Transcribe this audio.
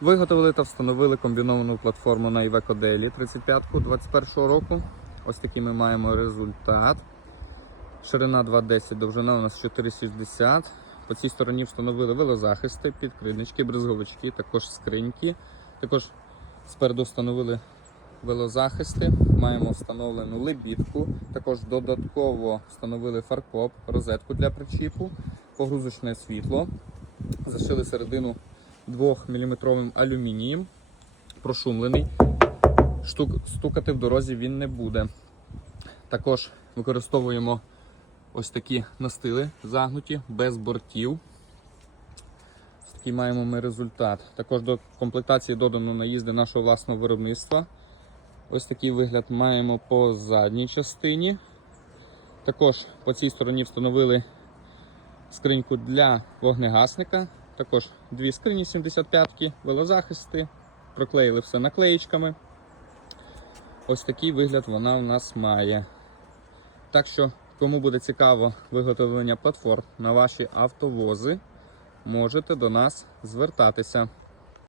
Виготовили та встановили комбіновану платформу на Iveco Daily 35-ку 21 року. Ось такий ми маємо результат. Ширина 2,10, довжина у нас 4,60. По цій стороні встановили велозахисти, підкрильнички, бризговички, також скриньки. Також спереду встановили велозахисти. Маємо встановлену лебідку. Також додатково встановили фаркоп, розетку для причіпу, погрузочне світло. Зашили середину 2-мм алюмінієм, прошумлений. Штук, стукати в дорозі він не буде. Також використовуємо ось такі настили загнуті, без бортів. Ось такий маємо ми результат. Також до комплектації додано наїзди нашого власного виробництва. Ось такий вигляд маємо по задній частині. Також по цій стороні встановили скриньку для вогнегасника. Також дві скрині 75-ки, велозахисти, проклеїли все наклеїчками. Ось такий вигляд вона у нас має. Так що, кому буде цікаво виготовлення платформ на ваші автовози, можете до нас звертатися.